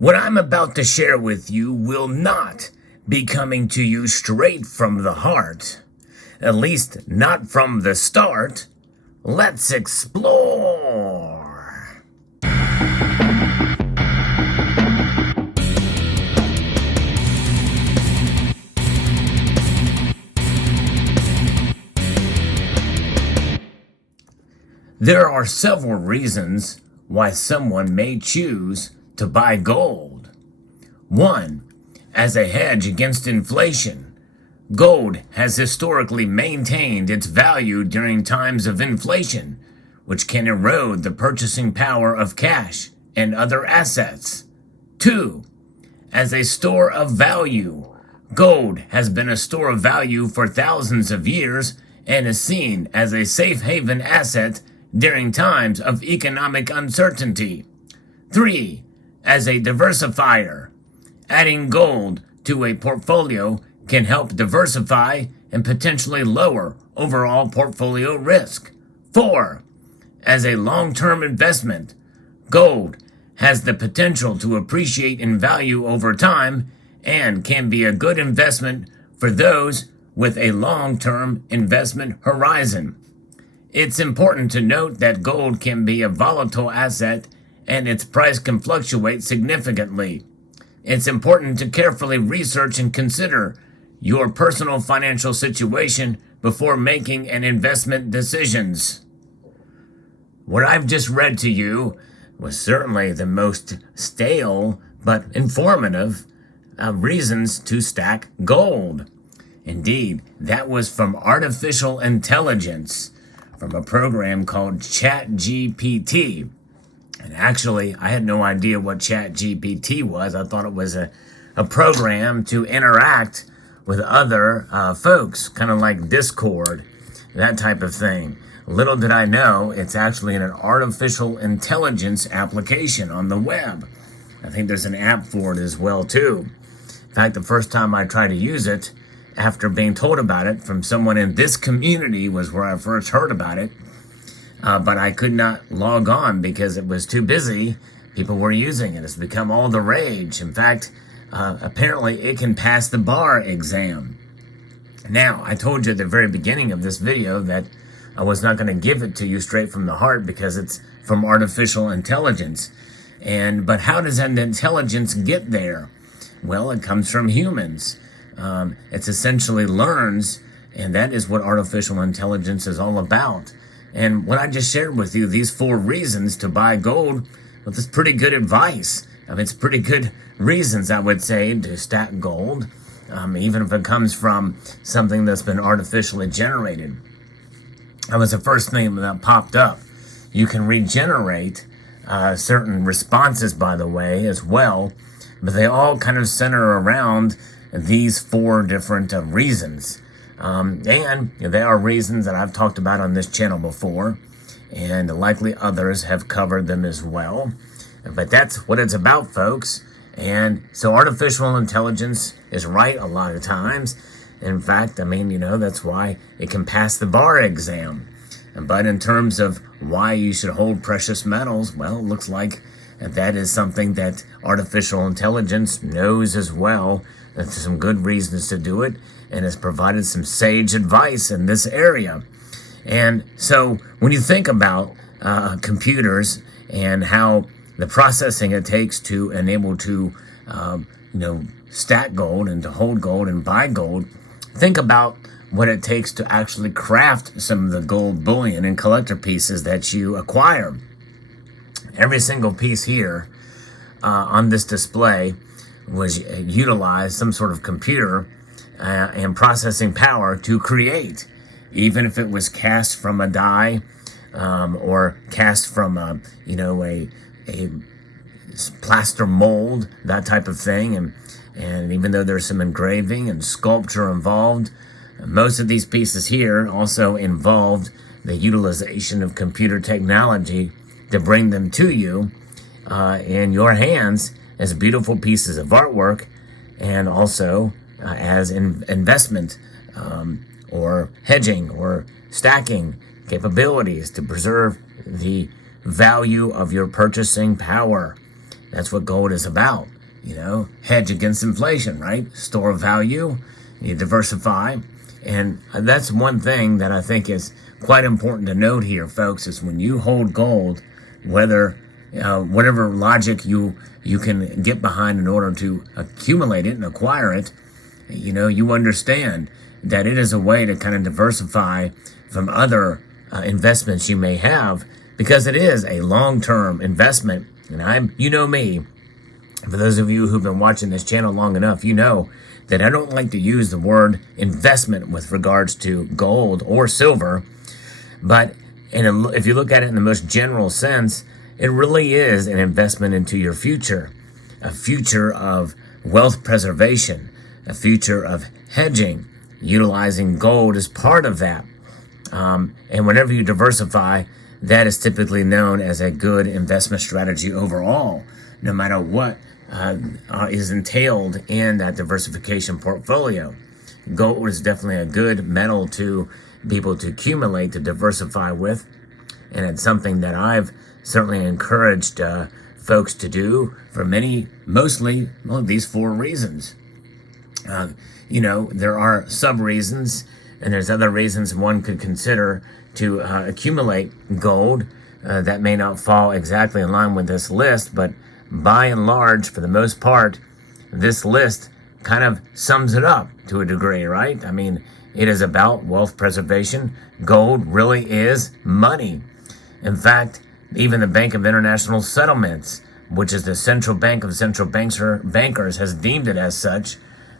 What I'm about to share with you will not be coming to you straight from the heart, at least not from the start. Let's explore. There are several reasons why someone may choose to buy gold. 1. As a hedge against inflation. Gold has historically maintained its value during times of inflation, which can erode the purchasing power of cash and other assets. 2. As a store of value. Gold has been a store of value for thousands of years and is seen as a safe haven asset during times of economic uncertainty. 3. As a diversifier. Adding gold to a portfolio can help diversify and potentially lower overall portfolio risk. 4. As a long-term investment. Gold has the potential to appreciate in value over time and can be a good investment for those with a long-term investment horizon. It's important to note that gold can be a volatile asset and its price can fluctuate significantly. It's important to carefully research and consider your personal financial situation before making an investment decisions. What I've just read to you was certainly the most stale but informative reasons to stack gold. Indeed, that was from artificial intelligence, from a program called ChatGPT. And actually, I had no idea what ChatGPT was. I thought it was a program to interact with other folks, kind of like Discord, that type of thing. Little did I know, it's actually an artificial intelligence application on the web. I think there's an app for it as well, too. In fact, the first time I tried to use it, after being told about it from someone in this community, was where I first heard about it. But I could not log on because it was too busy. People were using it. It's become all the rage. In fact, apparently it can pass the bar exam. Now, I told you at the very beginning of this video that I was not going to give it to you straight from the heart because it's from artificial intelligence. But how does that intelligence get there? Well, it comes from humans. It essentially learns, and that is what artificial intelligence is all about. And what I just shared with you, these 4 reasons to buy gold, well, that's pretty good advice. I mean, it's pretty good reasons, I would say, to stack gold, even if it comes from something that's been artificially generated. That was the first thing that popped up. You can regenerate certain responses, by the way, as well, but they all kind of center around these 4 different reasons. And they are reasons that I've talked about on this channel before, and likely others have covered them as well. But that's what it's about, folks. And so artificial intelligence is right a lot of times. In fact, I mean, that's why it can pass the bar exam. But in terms of why you should hold precious metals, well, it looks like that is something that artificial intelligence knows as well. There's some good reasons to do it, and has provided some sage advice in this area. And so when you think about computers and how the processing it takes to enable to, stack gold and to hold gold and buy gold, think about what it takes to actually craft some of the gold bullion and collector pieces that you acquire. Every single piece here on this display was utilized some sort of computer and processing power to create, even if it was cast from a die or cast from a plaster mold, that type of thing. And even though there's some engraving and sculpture involved, most of these pieces here also involved the utilization of computer technology to bring them to you in your hands as beautiful pieces of artwork, and also as investment or hedging or stacking capabilities to preserve the value of your purchasing power. That's what gold is about. Hedge against inflation, right? Store of value, you diversify. And that's one thing that I think is quite important to note here, folks, is when you hold gold, whatever logic you can get behind in order to accumulate it and acquire it, you understand that it is a way to kind of diversify from other investments you may have, because it is a long-term investment. And you know me, for those of you who've been watching this channel long enough, you know that I don't like to use the word investment with regards to gold or silver. But if you look at it in the most general sense, it really is an investment into your future, a future of wealth preservation, a future of hedging, utilizing gold as part of that. And whenever you diversify, that is typically known as a good investment strategy overall, no matter what is entailed in that diversification portfolio. Gold is definitely a good metal to people to accumulate, to diversify with. And it's something that I've certainly encouraged folks to do for mostly these 4 reasons. There are sub-reasons, and there's other reasons one could consider to accumulate gold that may not fall exactly in line with this list, but by and large, for the most part, this list kind of sums it up to a degree, right? I mean, it is about wealth preservation. Gold really is money. In fact, even the Bank of International Settlements, which is the central bank of central bankers, has deemed it as such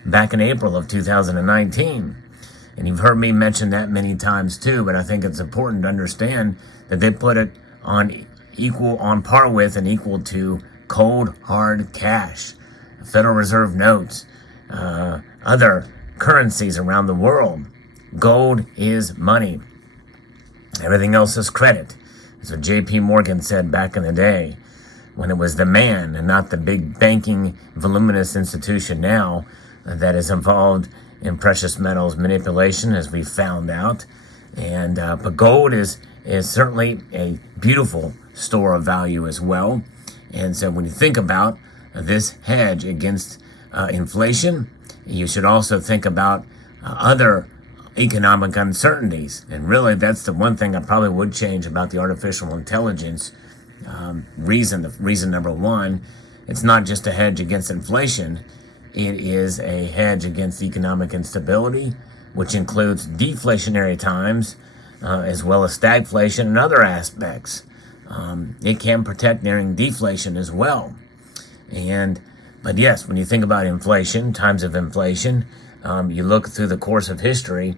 back in April of 2019. And you've heard me mention that many times too, but I think it's important to understand that they put it on par with and equal to cold, hard cash, Federal Reserve notes, other currencies around the world. Gold is money. Everything else is credit. That's what J.P. Morgan said back in the day, when it was the man and not the big banking, voluminous institution now that is involved in precious metals manipulation, as we found out. And but gold is certainly a beautiful store of value as well. And so when you think about this hedge against inflation, you should also think about other economic uncertainties. And really, that's the one thing I probably would change about the artificial intelligence reason number one. It's not just a hedge against inflation. It is a hedge against economic instability, which includes deflationary times, as well as stagflation and other aspects. It can protect during deflation as well. But yes, when you think about inflation, times of inflation, you look through the course of history,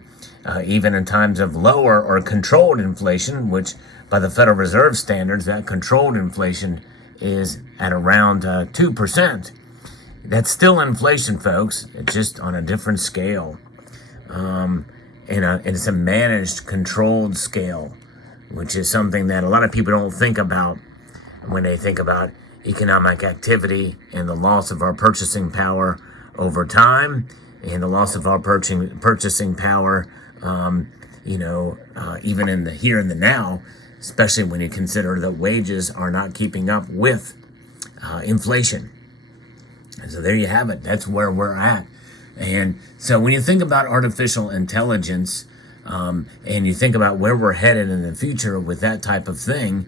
even in times of lower or controlled inflation, which by the Federal Reserve standards, that controlled inflation is at around 2%. That's still inflation, folks. It's just on a different scale. It's a managed, controlled scale, which is something that a lot of people don't think about when they think about economic activity and the loss of our purchasing power over time, and the loss of our purchasing power, even in the here and the now, especially when you consider that wages are not keeping up with inflation. And so there you have it. That's where we're at. And so when you think about artificial intelligence, and you think about where we're headed in the future with that type of thing,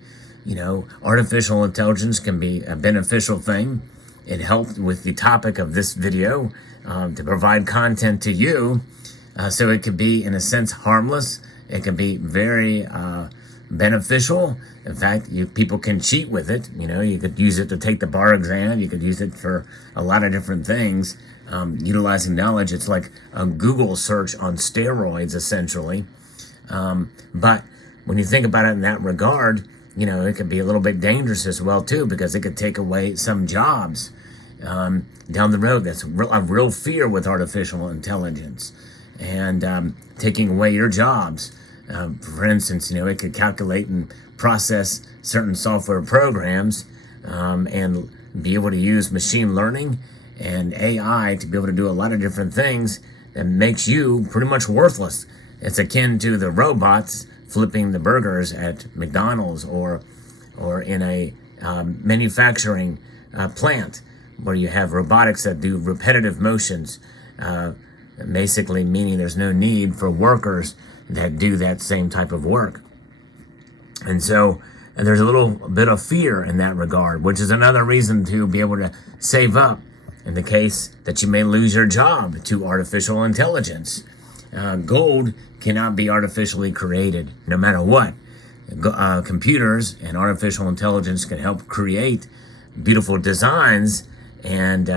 artificial intelligence can be a beneficial thing. It helped with the topic of this video to provide content to you. So it could be, in a sense, harmless. It can be very beneficial. In fact, people can cheat with it. You could use it to take the bar exam. You could use it for a lot of different things. Utilizing knowledge, it's like a Google search on steroids, essentially. But when you think about it in that regard, it could be a little bit dangerous as well, too, because it could take away some jobs down the road. That's a real fear with artificial intelligence. And taking away your jobs. For instance, it could calculate and process certain software programs and be able to use machine learning and AI to be able to do a lot of different things that makes you pretty much worthless. It's akin to the robots flipping the burgers at McDonald's or in a manufacturing plant, where you have robotics that do repetitive motions, basically meaning there's no need for workers that do that same type of work. And so there's a little bit of fear in that regard, which is another reason to be able to save up in the case that you may lose your job to artificial intelligence. Gold cannot be artificially created, no matter what. Computers and artificial intelligence can help create beautiful designs and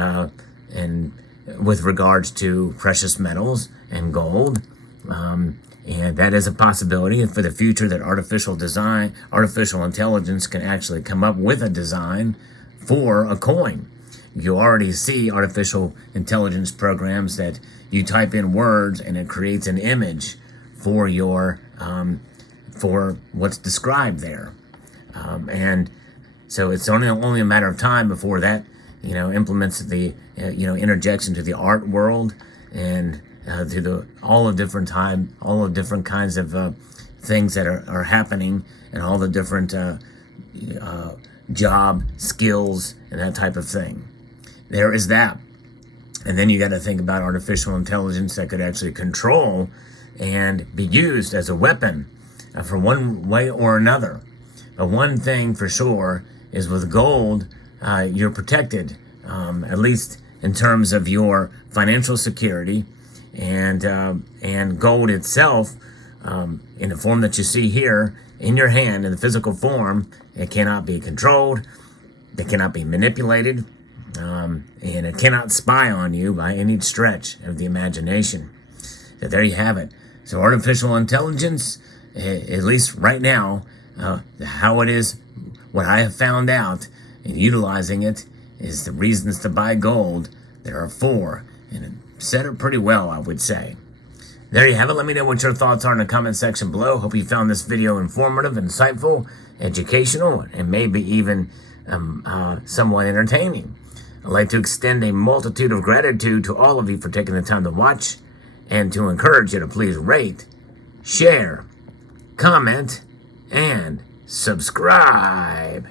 with regards to precious metals and gold. And that is a possibility for the future, that artificial intelligence can actually come up with a design for a coin. You already see artificial intelligence programs that you type in words and it creates an image for your for what's described there. And so it's only a matter of time before that, implements the, interjects into the art world and to all the different kinds of things that are happening, and all the different job skills and that type of thing. There is that. And then you got to think about artificial intelligence that could actually control and be used as a weapon for one way or another. But one thing for sure is with gold, you're protected, at least in terms of your financial security, and gold itself, in the form that you see here in your hand, in the physical form, it cannot be controlled, it cannot be manipulated, and it cannot spy on you by any stretch of the imagination. So there you have it. So artificial intelligence, at least right now, how it is, what I have found out in utilizing it, is the reasons to buy gold. There are 4, and it said it pretty well, I would say. There you have it. Let me know what your thoughts are in the comment section below. Hope you found this video informative, insightful, educational, and maybe even somewhat entertaining. I'd like to extend a multitude of gratitude to all of you for taking the time to watch, and to encourage you to please rate, share, comment, and subscribe.